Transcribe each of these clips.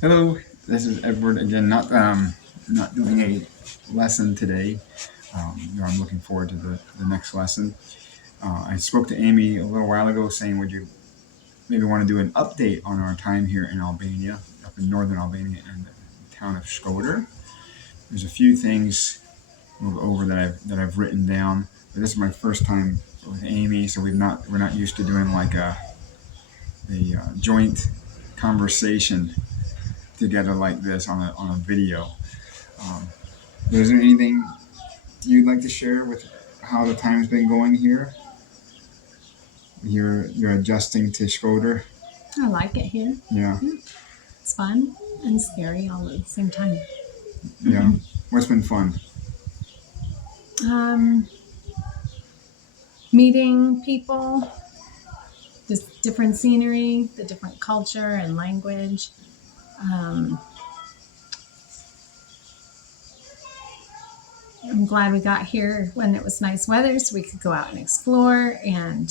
Hello, this is Edward again. Not doing a lesson today. I'm looking forward to the next lesson. I spoke to Amy a little while ago, saying, "Would you maybe want to do an update on our time here in Albania, up in northern Albania, and the town of Shkodër?" There's a few things we'll go over that I've written down, but this is my first time with Amy, so we're not used to doing like a joint conversation together like this on a video. Um, is there anything you'd like to share with how the time's been going here? You're adjusting to Schroeder. I like it here. Yeah, It's fun and scary all at the same time. yeah. What's been fun? Um, Meeting people, this different scenery, the different culture and language. Um, I'm glad we got here when it was nice weather so we could go out and explore. And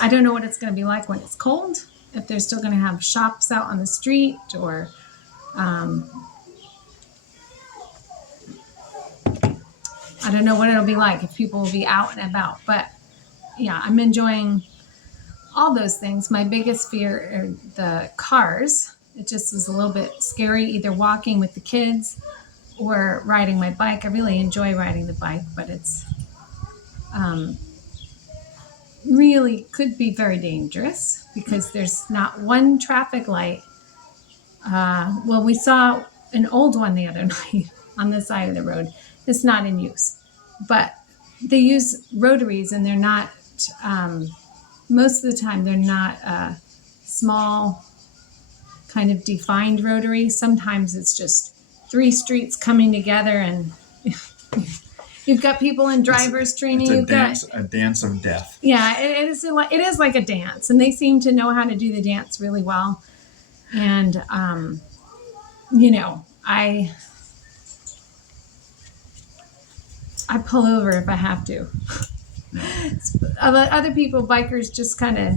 I don't know what it's going to be like when it's cold, if they're still going to have shops out on the street or um, I don't know what it'll be like if people will be out and about. But yeah, I'm enjoying all those things. My biggest fear are the cars. It just is a little bit scary, either walking with the kids or riding my bike. I really enjoy riding the bike, but it's um, really could be very dangerous because there's not one traffic light. Well, we saw an old one the other night on the side of the road. It's not in use, but they use rotaries and they're not, most of the time, they're not small, kind of defined rotary. Sometimes it's just three streets coming together and you've got people in driver's training. It's a dance of death. Yeah, it is like a dance, and they seem to know how to do the dance really well. And you know, I pull over if I have to. Other people, bikers, just kind of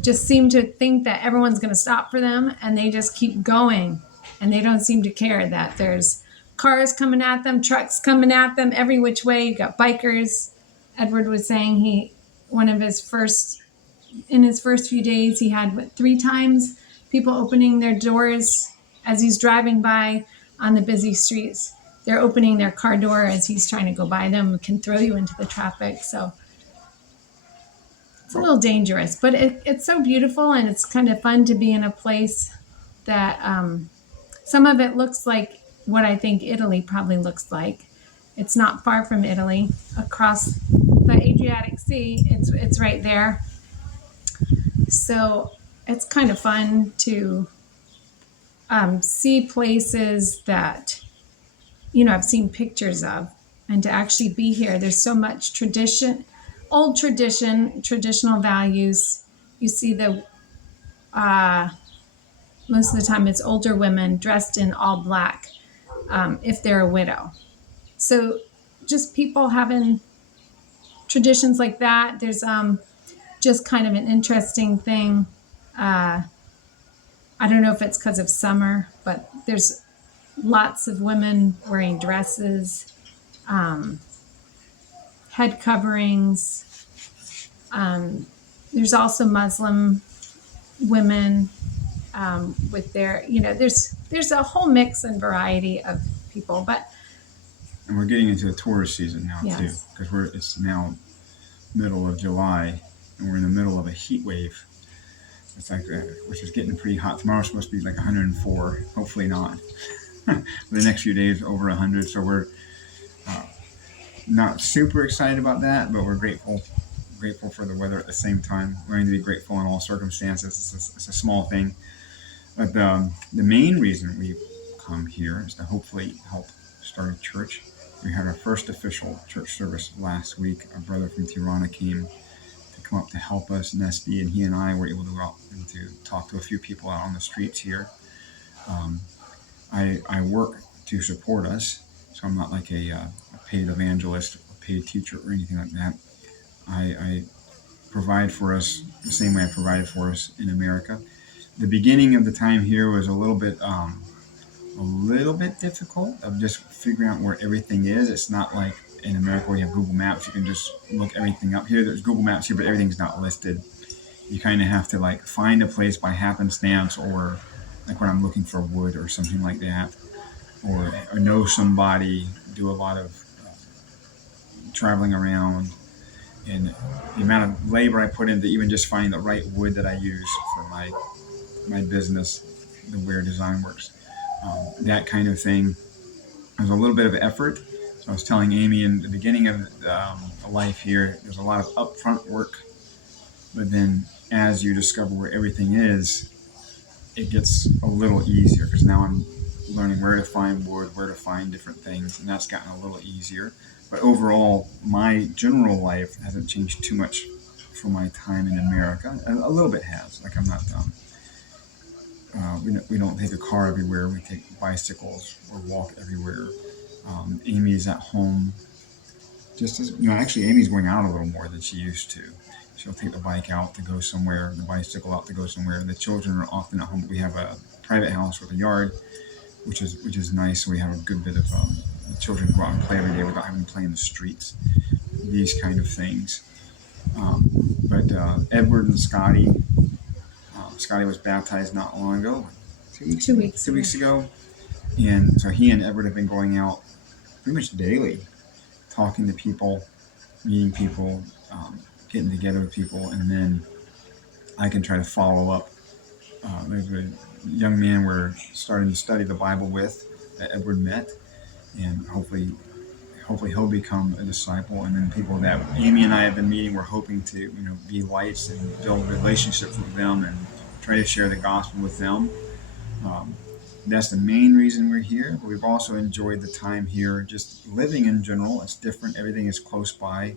just seem to think that everyone's going to stop for them, and they just keep going, and they don't seem to care that there's cars coming at them, trucks coming at them, every which way. You got bikers. Edward was saying in his first few days, he had three times people opening their doors as he's driving by on the busy streets. They're opening their car door as he's trying to go by them. It can throw you into the traffic. So it's a little dangerous, but it's so beautiful, and it's kind of fun to be in a place that some of it looks like what I think Italy probably looks like. It's not far from Italy, across the Adriatic Sea. It's right there. So it's kind of fun to see places that I've seen pictures of, and to actually be here. There's so much tradition, old tradition, traditional values. You see most of the time it's older women dressed in all black if they're a widow. So just people having traditions like that. There's just kind of an interesting thing. I don't know if it's because of summer, but there's lots of women wearing dresses, head coverings. There's also Muslim women with there's a whole mix and variety of people. And we're getting into the tourist season now too, Yes. because it's now middle of July, and we're in the middle of a heat wave. It's like which is getting pretty hot. Tomorrow's supposed to be like 104. Hopefully not. The next few days over 100. So we're not super excited about that, but we're grateful for the weather at the same time. We're going to be grateful in all circumstances. It's a small thing, but the main reason we come here is to hopefully help start a church. We had our first official church service last week. Our brother from Tirana came to come up to help us, Nesty, and he and I were able to go out and to talk to a few people out on the streets here. I work to support us, so I'm not like a paid evangelist, a paid teacher, or anything like that. I provide for us the same way I provided for us in America. The beginning of the time here was a little bit difficult of just figuring out where everything is. It's not like in America where you have Google Maps. You can just look everything up here. There's Google Maps here, but everything's not listed. You kind of have to like find a place by happenstance, or like when I'm looking for wood or something like that, or know somebody, do a lot of traveling around, and the amount of labor I put into even just finding the right wood that I use for my business, the Where Design Works, that kind of thing. There's a little bit of effort. So I was telling Amy in the beginning of life here, there's a lot of upfront work, but then as you discover where everything is, it gets a little easier because now I'm learning where to find wood, where to find different things, and that's gotten a little easier. But overall, my general life hasn't changed too much from my time in America. A little bit has. Like I'm not we don't take a car everywhere. We take bicycles or walk everywhere. Amy is at home. Just as actually, Amy's going out a little more than she used to. She'll take the bike out to go somewhere, the bicycle out to go somewhere. The children are often at home. We have a private house with a yard, which is nice. We have a good bit of the children go out and play every day without having to play in the streets. These kind of things. But Edward and Scotty. Scotty was baptized not long ago, 2 weeks ago, and so he and Edward have been going out pretty much daily, talking to people, meeting people, getting together with people, and then I can try to follow up. There's a young man we're starting to study the Bible with that Edward met, and hopefully he'll become a disciple. And then people that Amy and I have been meeting, we're hoping to be lights and build relationships with them and try to share the gospel with them. That's the main reason we're here. But we've also enjoyed the time here, just living in general. It's different. Everything is close by.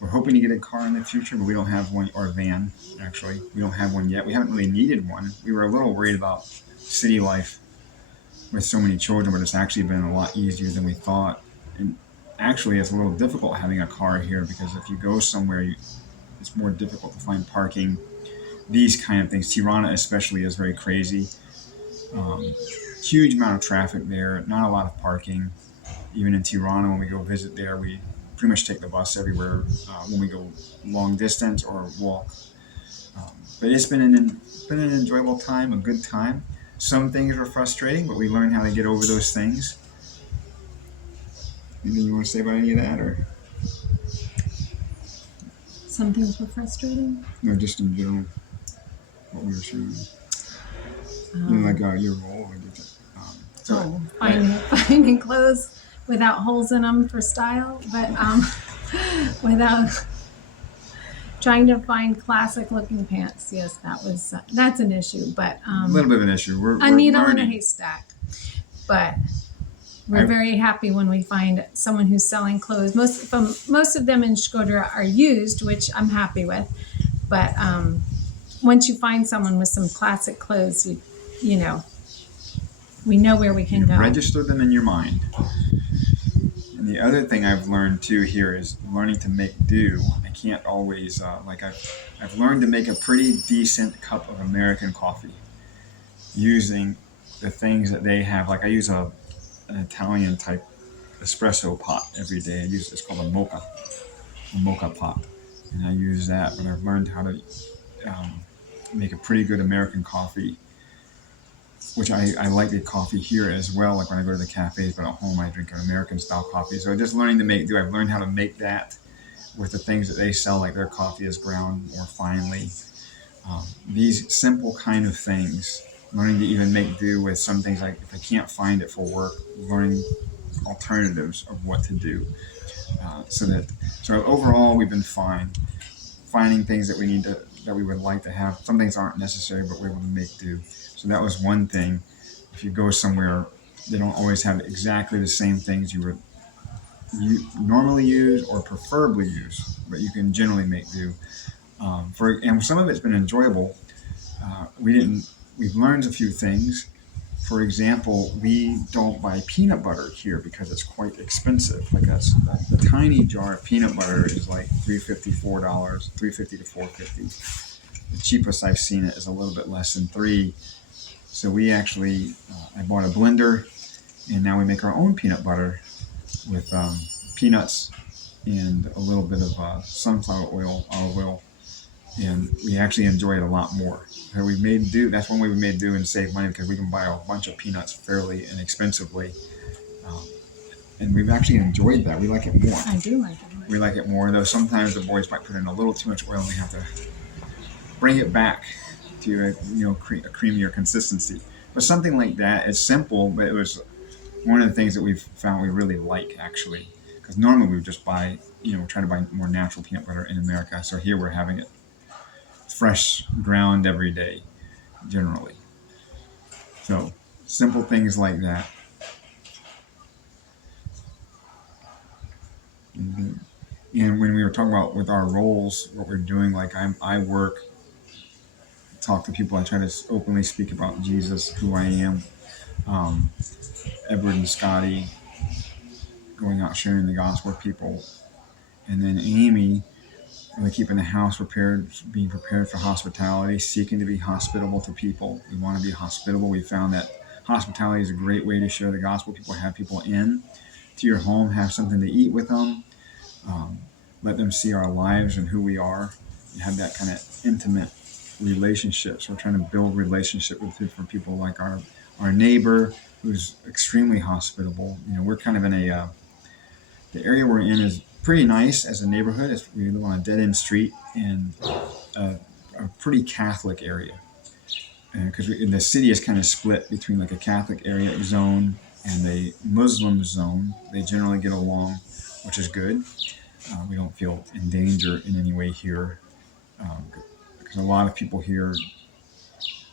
We're hoping to get a car in the future, but we don't have one, or a van, actually. We don't have one yet. We haven't really needed one. We were a little worried about city life with so many children, but it's actually been a lot easier than we thought. And actually, it's a little difficult having a car here because if you go somewhere, it's more difficult to find parking. These kind of things. Tirana especially is very crazy. Huge amount of traffic there, not a lot of parking. Even in Tirana, when we go visit there, we pretty much take the bus everywhere when we go long distance or walk. But it's been an enjoyable time, a good time. Some things are frustrating, but we learn how to get over those things. Anything you want to say about any of that, or Some things were frustrating. no? Just in general, what we were shooting. Like your role. Finding clothes without holes in them for style, but without trying to find classic looking pants. Yes, that's an issue, but a little bit of an issue. We're a needle in a learning. haystack. But we're very happy when we find someone who's selling clothes. Most of them in Shkodra are used, which I'm happy with. But once you find someone with some classic clothes, we know where we can go. Register them in your mind. And the other thing I've learned too here is learning to make do. I can't always I've learned to make a pretty decent cup of American coffee using the things that they have. Like I use an Italian type espresso pot every day. It's called a mocha pot, and I use that. But I've learned how to make a pretty good American coffee, which I like the coffee here as well. Like when I go to the cafes, but at home I drink an American style coffee. So just learning to make do. I've learned how to make that with the things that they sell, like their coffee is ground more finely. These simple kind of things, learning to even make do with some things, like if I can't find it for work, learning alternatives of what to do. So overall we've been fine. Finding things that we would like to have. Some things aren't necessary, but we're able to make do. So that was one thing. If you go somewhere, they don't always have exactly the same things you would normally use or preferably use, but you can generally make do. And some of it's been enjoyable. We've learned a few things. For example, we don't buy peanut butter here because it's quite expensive. Like a tiny jar of peanut butter is like $3.50 to $4. The cheapest I've seen it is a little bit less than $3. So we actually, I bought a blender, and now we make our own peanut butter with peanuts and a little bit of sunflower oil, olive oil, and we actually enjoy it a lot more. So we made do. That's one way we made do and save money, because we can buy a bunch of peanuts fairly inexpensively, um, and we've actually enjoyed that. We like it more. I do like it. We like it more, though sometimes the boys might put in a little too much oil, and we have to bring it back to a creamier consistency. But something like that, it's simple, but it was one of the things that we've found we really like, actually, because normally we would just buy, try to buy more natural peanut butter in America. So here we're having it fresh ground every day, generally. So simple things like that. And when we were talking about with our roles, what we're doing, like I work, talk to people. I try to openly speak about Jesus, who I am. Um, Edward and Scotty going out sharing the gospel with people, and then Amy really keeping the house prepared, being prepared for hospitality, seeking to be hospitable to people. We want to be hospitable. We found that hospitality is a great way to share the gospel. People have people in to your home, have something to eat with them, um, let them see our lives and who we are, and have that kind of intimate relationships. We're trying to build relationship with different people, like our neighbor who's extremely hospitable. We're kind of in the area we're in is pretty nice as a neighborhood. We live on a dead end street in a pretty Catholic area, because the city is kind of split between like a Catholic area zone and a Muslim zone. They generally get along, which is good. We don't feel in danger in any way here, because a lot of people here,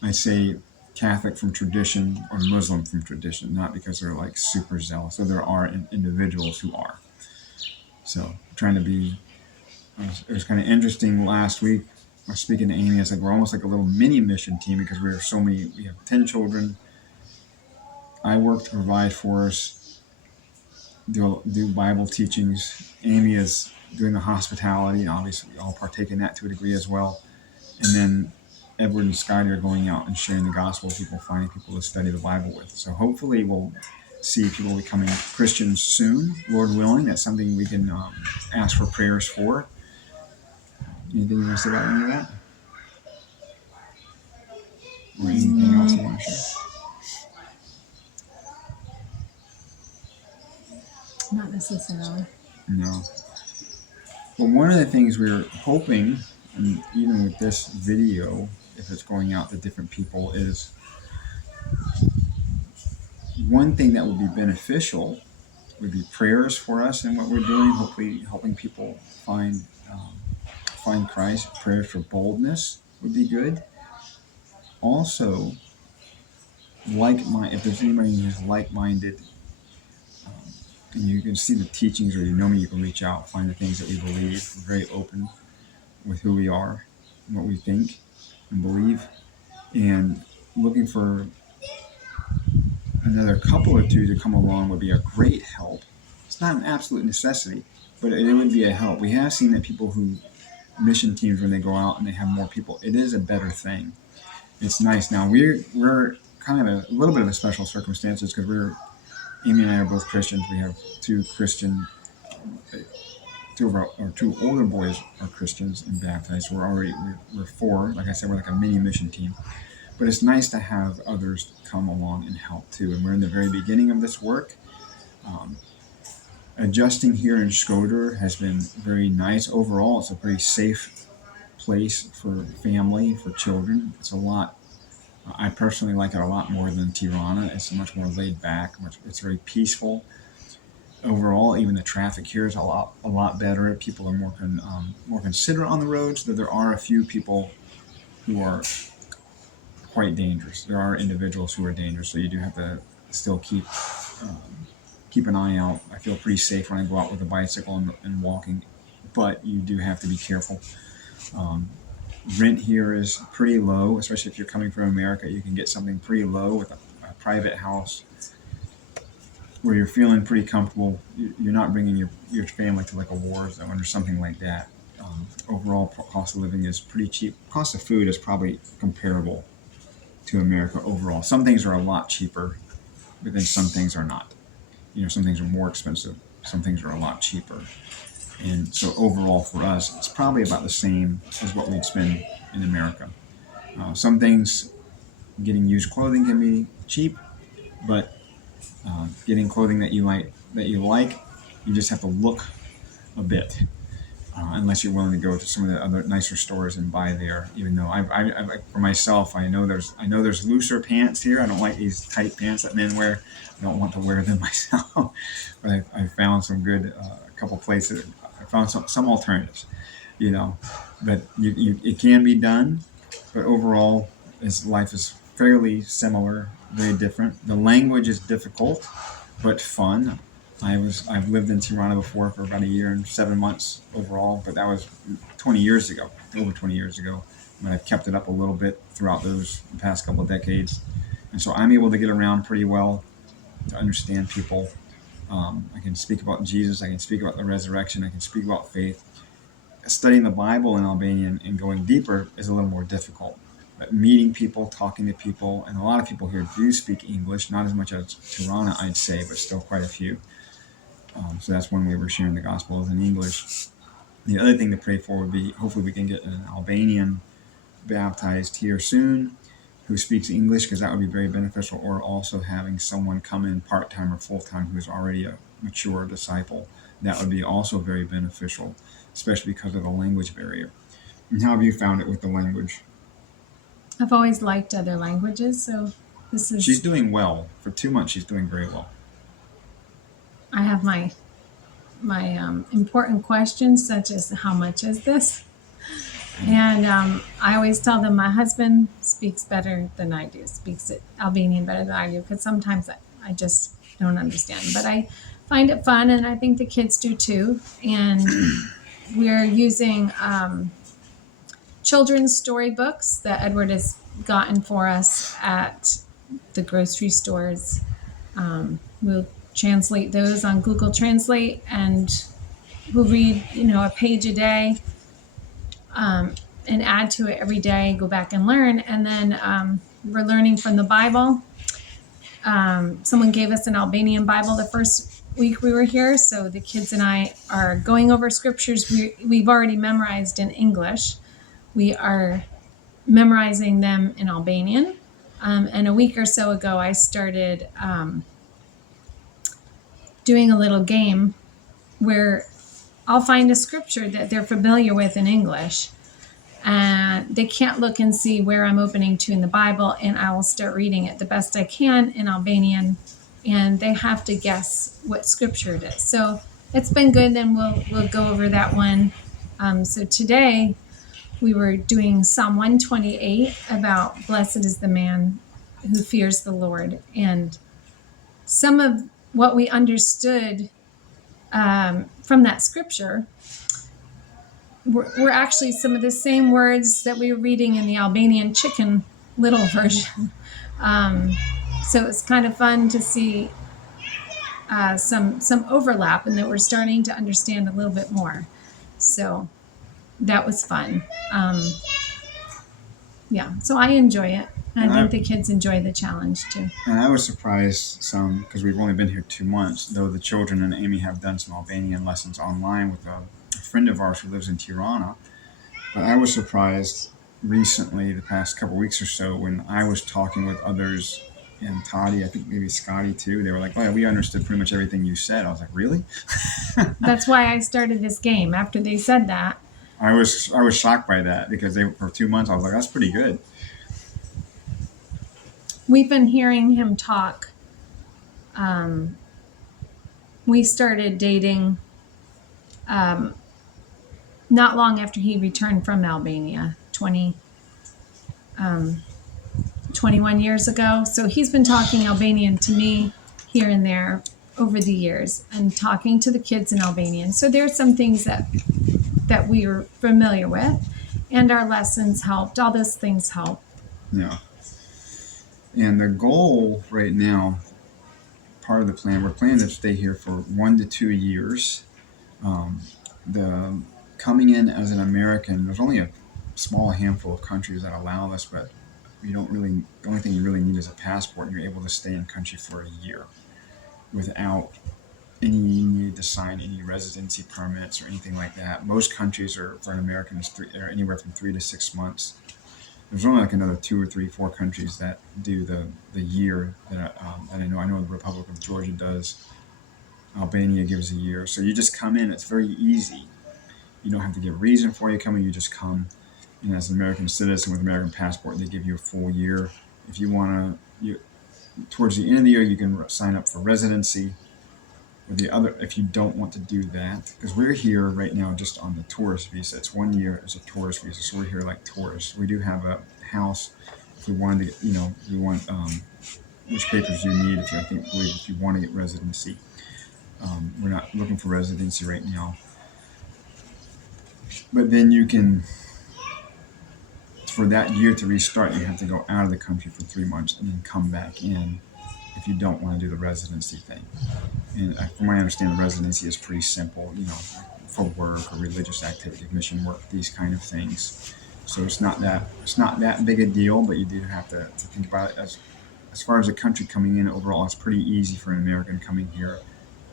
I say Catholic from tradition or Muslim from tradition, not because they're like super zealous. So there are individuals who are. So trying to be, it was kind of interesting last week. I was speaking to Amy. I was like, we're almost like a little mini mission team, because we have 10 children. I work to provide for us, do Bible teachings. Amy is doing the hospitality, and obviously we all partake in that to a degree as well. And then Edward and Scotty are going out and sharing the gospel with people, finding people to study the Bible with. So hopefully we'll see people becoming Christians soon, Lord willing. That's something we can ask for prayers for. Anything you want to say about any of that? Or anything else you want to share? Not necessarily. No. Well, one of the things we're hoping, and even with this video, if it's going out to different people, is one thing that would be beneficial would be prayers for us in what we're doing, hopefully helping people find Christ. Prayers for boldness would be good. Also, if there's anybody who's like-minded, and you can see the teachings, or me, you can reach out, find the things that we believe. We're very open with who we are and what we think and believe, and looking for another couple or two to come along would be a great help. It's not an absolute necessity, but it would be a help. We have seen that people who mission teams, when they go out and they have more people, it is a better thing. It's nice. Now we're kind of a little bit of a special circumstances, because Amy and I are both Christians. We have two older boys are Christians and baptized. We're four. Like I said, we're like a mini mission team. But it's nice to have others come along and help too. And we're in the very beginning of this work. Adjusting here in Schroeder has been very nice. Overall, it's a pretty safe place for family, for children. It's a lot. I personally like it a lot more than Tirana. It's much more laid back. It's very peaceful. Overall, even the traffic here is a lot better. People are more considerate on the roads. Though there are a few people who are quite dangerous. There are individuals who are dangerous, so you do have to still keep an eye out. I feel pretty safe when I go out with a bicycle and walking, but you do have to be careful. Rent here is pretty low, especially if you're coming from America. You can get something pretty low with a private house where you're feeling pretty comfortable. You're not bringing your family to like a war zone or something like that. Overall cost of living is pretty cheap. Cost of food is probably comparable to America overall. Some things are a lot cheaper, but then some things are not. Some things are more expensive. Some things are a lot cheaper. And so overall for us, it's probably about the same as what we'd spend in America. Some things, getting used clothing can be cheap, but getting clothing that you like, you just have to look a bit. Unless you're willing to go to some of the other nicer stores and buy there. Even though for myself, I know there's looser pants here. I don't like these tight pants that men wear. I don't want to wear them myself. But I found some good, a couple places. I found some alternatives. You know, but it can be done. But overall, life is fairly similar, very different. The language is difficult, but fun. I've lived in Tirana before for about a year and 7 months overall, but that was 20 years ago, over 20 years ago. But I've kept it up a little bit throughout those past couple of decades, and so I'm able to get around pretty well, to understand people. I can speak about Jesus. I can speak about the resurrection. I can speak about faith. Studying the Bible in Albanian and going deeper is a little more difficult. But meeting people, talking to people, and a lot of people here do speak English, not as much as Tirana, I'd say, but still quite a few. So that's one way we're sharing the gospel is in English. The other thing to pray for would be hopefully we can get an Albanian baptized here soon who speaks English, because that would be very beneficial, or also having someone come in part-time or full-time who's already a mature disciple. That would be also very beneficial, especially because of the language barrier. And how have you found it with the language? I've always liked other languages, so this is. She's doing well. For 2 months, she's doing very well. I have my important questions, such as how much is this? And I always tell them my husband speaks better than I do, speaks Albanian better than I do, because sometimes I just don't understand. But I find it fun, and I think the kids do too. And we're using children's storybooks that Edward has gotten for us at the grocery stores. We'll translate those on Google Translate, and we'll read, a page a day, and add to it every day, go back and learn. And then we're learning from the Bible. Someone gave us an Albanian Bible the first week we were here, so the kids and I are going over scriptures we've already memorized in English. We are memorizing them in Albanian. And a week or so ago, I started doing a little game where I'll find a scripture that they're familiar with in English, and they can't look and see where I'm opening to in the Bible, and I will start reading it the best I can in Albanian, and they have to guess what scripture it is. So it's been good. Then we'll go over that one. So today we were doing Psalm 128 about blessed is the man who fears the Lord, and some of what we understood from that scripture were actually some of the same words that we were reading in the Albanian Chicken Little version. So it's kind of fun to see some overlap, and that we're starting to understand a little bit more. So that was fun. So I enjoy it. And I think the kids enjoy the challenge too. And I was surprised some, because we've only been here 2 months, though the children and Amy have done some Albanian lessons online with a friend of ours who lives in Tirana. But I was surprised recently, the past couple weeks or so, when I was talking with others, and Toddy, I think maybe Scotty too. They were like, "Oh yeah, we understood pretty much everything you said." I was like, "Really?" That's why I started this game. After they said that, I was shocked by that, because for 2 months I was like, "That's pretty good." we've been hearing him talk. We started dating not long after he returned from Albania, 21 years ago. So he's been talking Albanian to me here and there over the years, and talking to the kids in Albanian. So there's some things that we were familiar with, and our lessons helped. All those things help. Yeah. And the goal right now, part of the plan, we're planning to stay here for 1 to 2 years. The coming in as an American, there's only a small handful of countries that allow this, but you don't really, the only thing you really need is a passport, and you're able to stay in country for a year without any need to sign any residency permits or anything like that. Most countries are for an American is are anywhere from 3 to 6 months. There's only like another two or three, four countries that do the year that I know. I know the Republic of Georgia does. Albania gives a year. So you just come in. It's very easy. You don't have to give a reason for you coming. You just come. And as an American citizen with American passport, they give you a full year. If you want to, towards the end of the year, you can sign up for residency. Or the other, if you don't want to do that, because we're here right now just on the tourist visa. It's 1 year as a tourist visa, so we're here like tourists. We do have a house. If we wanted to, we want which papers you need. If you, believe if you want to get residency, we're not looking for residency right now. But then you can, for that year to restart, you have to go out of the country for 3 months and then come back in if you don't want to do the residency thing. And from my understanding, the residency is pretty simple, for work or religious activity, mission work, these kind of things. So it's not that big a deal, but you do have to think about it as far as the country coming in overall. It's pretty easy for an American coming here.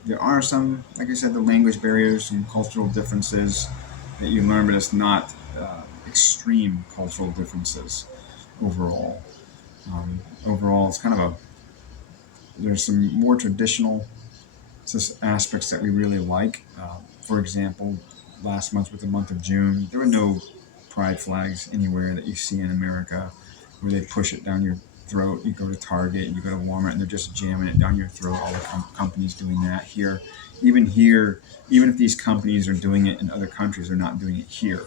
There are some, like I said, the language barriers, some cultural differences that you learn, but it's not extreme cultural differences overall. Overall, it's kind of there's some more traditional aspects that we really like. For example, last month with the month of June, there were no pride flags anywhere that you see in America where they push it down your throat. You go to Target, you go to Walmart, and they're just jamming it down your throat. All the companies doing that here, even if these companies are doing it in other countries, they're not doing it here.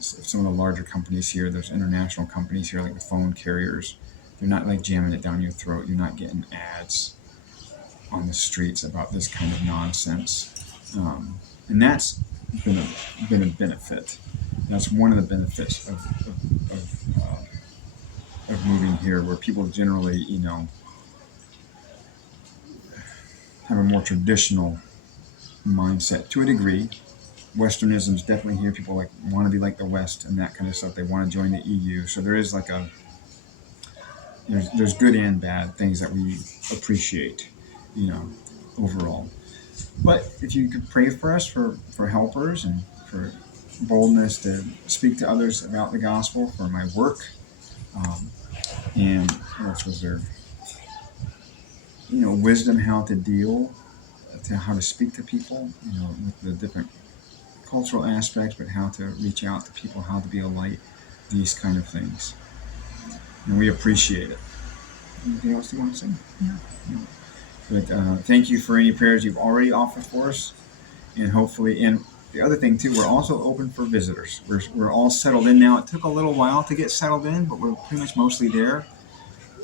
Some of the larger companies here, there's international companies here like the phone carriers. They're not like jamming it down your throat. You're not getting ads on the streets about this kind of nonsense, and that's been a benefit. That's one of the benefits of moving here, where people generally, have a more traditional mindset to a degree. Westernism is definitely here. People want to be like the West and that kind of stuff. They want to join the EU. So there is there's good and bad things that we appreciate, overall. But if you could pray for us for helpers and for boldness to speak to others about the gospel, for my work, and what else was there? Wisdom how to speak to people, with the different cultural aspects, but how to reach out to people, how to be a light, these kind of things. And we appreciate it. Anything else you want to say? No. But thank you for any prayers you've already offered for us, and hopefully, and the other thing too, we're also open for visitors. We're all settled in now. It took a little while to get settled in, but we're pretty much mostly there.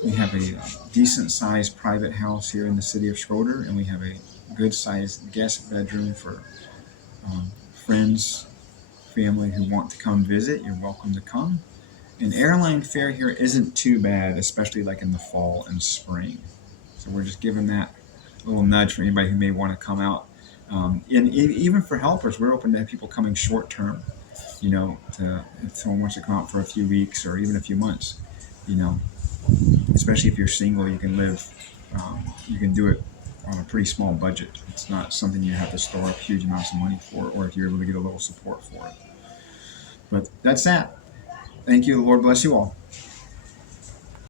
We have a decent-sized private house here in the city of Schroeder, and we have a good-sized guest bedroom for friends, family who want to come visit. You're welcome to come. And airline fare here isn't too bad, especially like in the fall and spring. So we're just giving that little nudge for anybody who may want to come out. And even for helpers, we're open to have people coming short term, if someone wants to come out for a few weeks or even a few months, especially if you're single, you can you can do it on a pretty small budget. It's not something you have to store up huge amounts of money for, or if you're able to get a little support for it. But that's that. Thank you. The Lord bless you all.